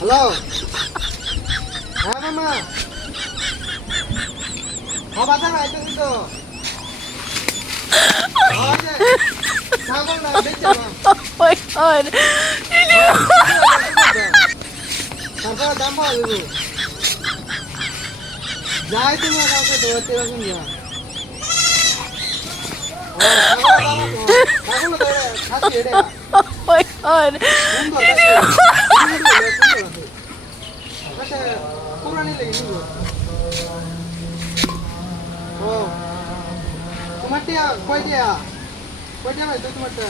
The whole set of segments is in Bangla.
হ্যালো, হ্যাঁ মামা, বাজার আইতেছি তো। ছাগল না দেখছে না, Oh my god. তারপরে দাম পাওয়া যাবে। যাই তোমার কাছে ধরতে রাখুন যা। ছাগল ধরে খাসি এটা Oh my god. সুন্দর আচ্ছা পুরানি লেগে সুন্দর। ও তোমার টিয়া কয় টিয়া ভাই তো তোমারটা?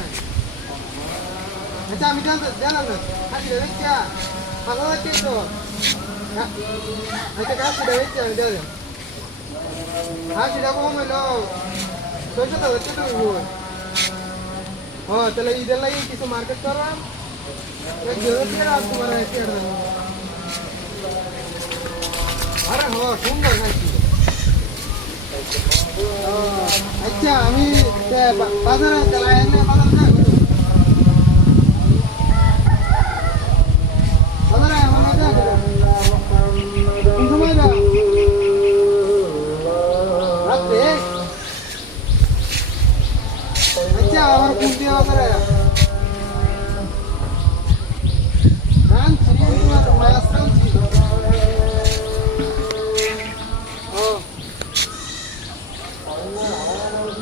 আচ্ছা আমি জানলাম না খাসি দেখছিয়া ভালো লাগছে তো। আচ্ছা খাসিটা দেখছি আমি দেওয়া খাসিটা কম হইলো ৬০০ টাকা ও তাহলে ঈদের লাগে কিছু মার্কেট করলাম তোমার আরে হ সুন্দর খাইছি। আচ্ছা আমি বাজারে চালাই না বাজারে আমার কোন সময় যা রাত্রে? আচ্ছা আমার কোন দিয়ে বাজারে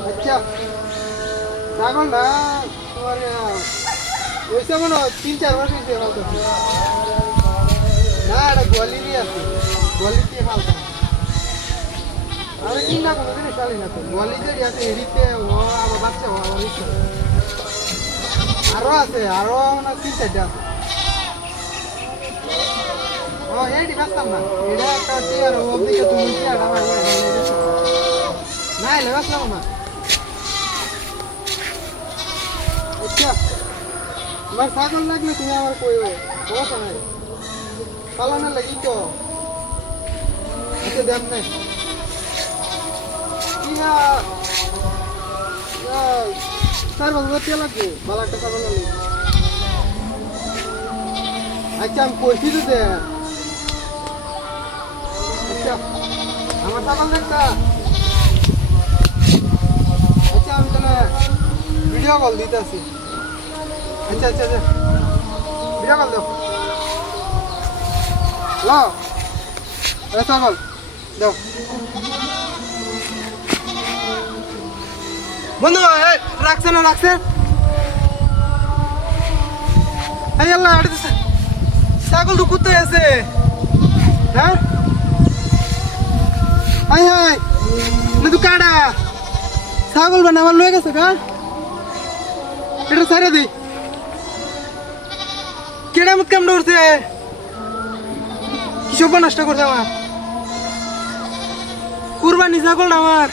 আচ্ছা ছাগল না তোমার ওইসে মনে হয় ৩-৪ মাস হয়েছে ফালতাছি না এটা গোয়ালিরই আছে গোয়ালি দিয়ে ফালতাম আমি কিনা কোনো জিনিস চালি না তো গোয়ালি যে আছে এদিকে ও আমার বাচ্চা ও আমার ইচ্ছা আরো আছে আরো না ৩-৪টা আছে ও এইটি ব্যস্তাম না এটা একটা টিয়ার ওদিকে তুমি টিয়ারটা না এলে ব্যস্তাম না। আচ্ছা তোমার ছাগল লাগলে তুমি আমার কইও সমস্যা নাই পালানোর লাগি তো আচ্ছা দেন না ইয়া ৪,০০০ টাকা লাগবে ভালো একটা ছাগল লাগবে। আচ্ছা আমি কইছি তো দেন আচ্ছা আমার ছাগল একটা আচ্ছা আমি তাহলে ভিডিও কল দিতে আসি। আচ্ছা আচ্ছা আচ্ছা ভিডিও কল দাও হ্যালো ছাগল দাও বন্ধু রাখছে না রাখছে এই আল্লাহ ছাগল তো কোথায় আছে হ্যাঁ হাই হাই না তো কাটা ছাগল বানা আমার লয়ে গেছে কা এটা সাইরা দি কেডা মুখ কাম ধরছে কি সব নষ্ট করছে আমার কুরবানি ছাগল আমার